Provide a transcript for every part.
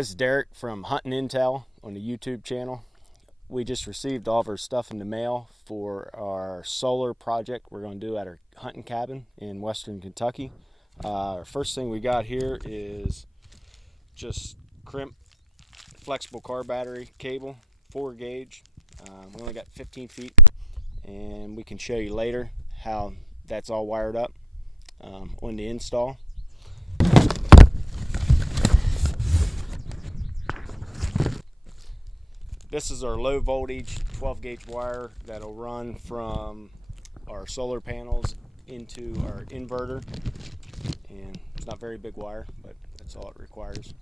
This is Derek from Hunting Intel on the YouTube channel. We just received all of our stuff in the mail for our solar project we're going to do at our hunting cabin in western Kentucky. First thing we got here is just crimp flexible car battery cable, 4 gauge. We only got 15 feet, and we can show you later how that's all wired up on the install. This is our low voltage 12 gauge wire that'll run from our solar panels into our inverter, and it's not very big wire, but that's all it requires.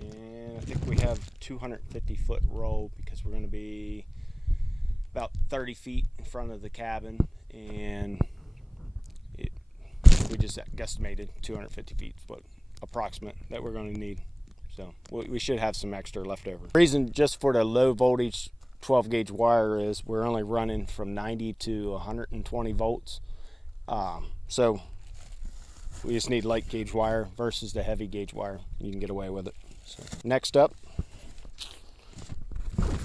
And I think we have 250 foot roll because we're going to be about 30 feet in front of the cabin, and we just guesstimated 250 feet is what approximate that we're going to need. So we should have some extra left over. The reason just for the low voltage 12 gauge wire is we're only running from 90 to 120 volts. So we just need light gauge wire versus the heavy gauge wire. You can get away with it. So next up,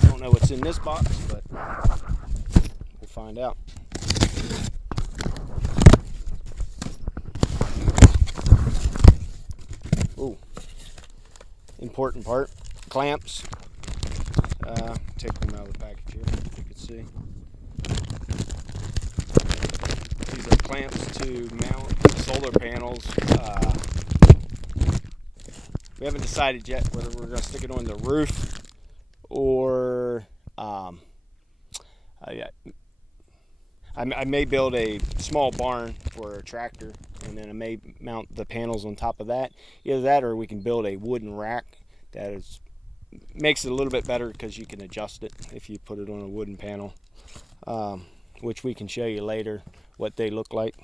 don't know what's in this box, but we'll find out. Ooh. Important part, clamps. Take them out of the package here, you can see. These are clamps to mount solar panels. We haven't decided yet whether we're going to stick it on the roof or I may build a small barn for a tractor, and then I may mount the panels on top of that. Either that, or we can build a wooden rack that makes it a little bit better because you can adjust it if you put it on a wooden panel, which we can show you later what they look like.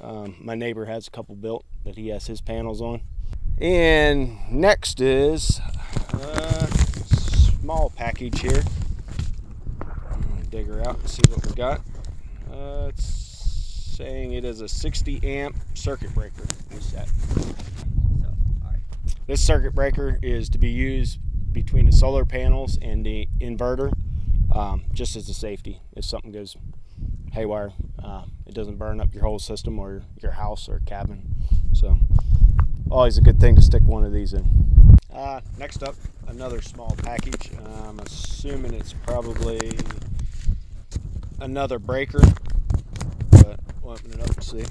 My neighbor has a couple built that he has his panels on. And next is a small package here. Dig her out and see what we got. It's saying it is a 60 amp circuit breaker we set. This circuit breaker is to be used between the solar panels and the inverter, just as a safety. If something goes haywire, it doesn't burn up your whole system or your house or cabin. So always a good thing to stick one of these in. Next up, another small package. I'm assuming it's probably another breaker, but we'll open it up and see.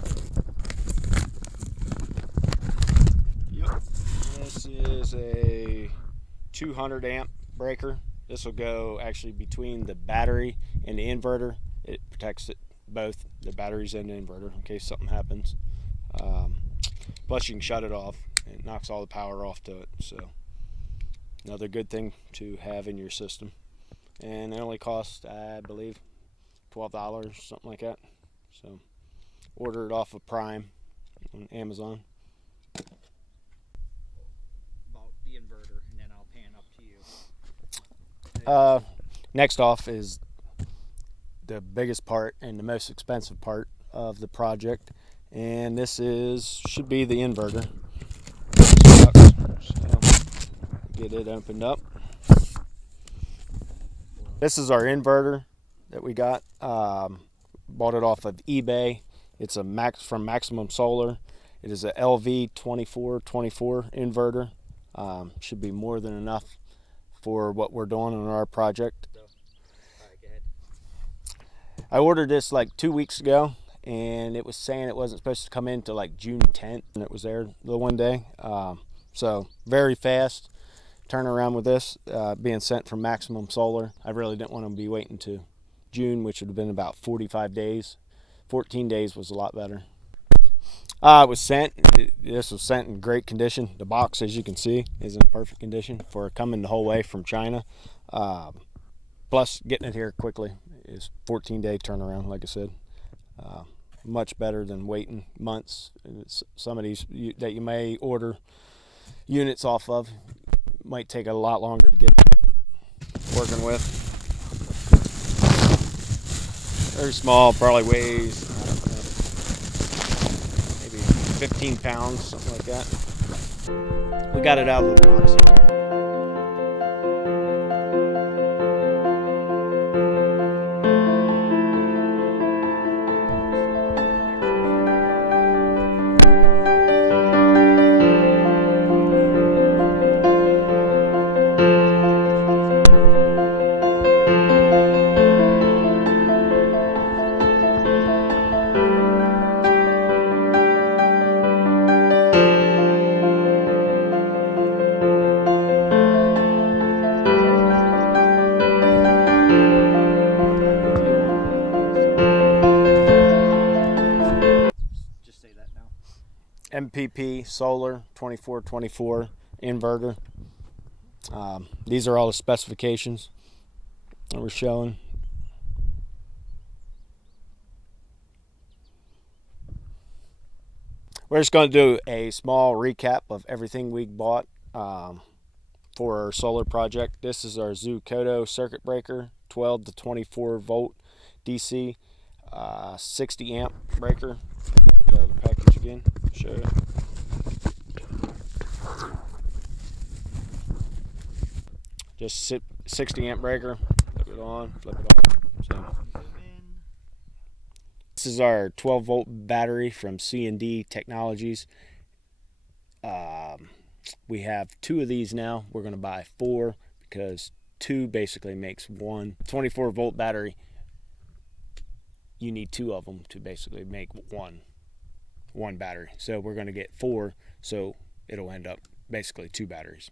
Yep, this is a 200 amp breaker. This will go actually between the battery and the inverter. It protects it both, the batteries and the inverter, in case something happens. Plus you can shut it off. It knocks all the power off to it. So another good thing to have in your system. And it only costs, I believe, $12, something like that. So order it off of Prime on Amazon. About the inverter, and then I'll pan up to you. Next off is the biggest part and the most expensive part of the project, and this should be the inverter. So get it opened up. This is our inverter that we got. Bought it off of eBay. It's from Maximum Solar. It is a LV2424 inverter. Should be more than enough for what we're doing on our project. I ordered this like 2 weeks ago, and it was saying it wasn't supposed to come in till like June 10th, and it was there the one day. So very fast turnaround with this being sent from Maximum Solar. I really didn't want to be waiting to June, which would have been about 45 days. 14 days was a lot better. It was sent. This was sent in great condition. The box, as you can see, is in perfect condition for coming the whole way from China. Plus, getting it here quickly is 14-day turnaround, like I said. Much better than waiting months. Some of these that you may order units off of might take a lot longer to get working with. Very small, probably weighs, I don't know, maybe 15 pounds, something like that. We got it out of the box here. PP solar 2424 inverter. These are all the specifications that we're showing. We're just going to do a small recap of everything we bought for our solar project. This is our Kodo circuit breaker, 12 to 24 volt DC, 60 amp breaker. Get out of the package again, show you. Just 60 amp breaker, flip it on, flip it off. So. This is our 12 volt battery from C&D Technologies. We have 2 of these now. We're going to buy 4 because 2 basically makes 1. 24 volt battery, you need 2 of them to basically make one battery. So we're going to get 4, so it'll end up basically 2 batteries.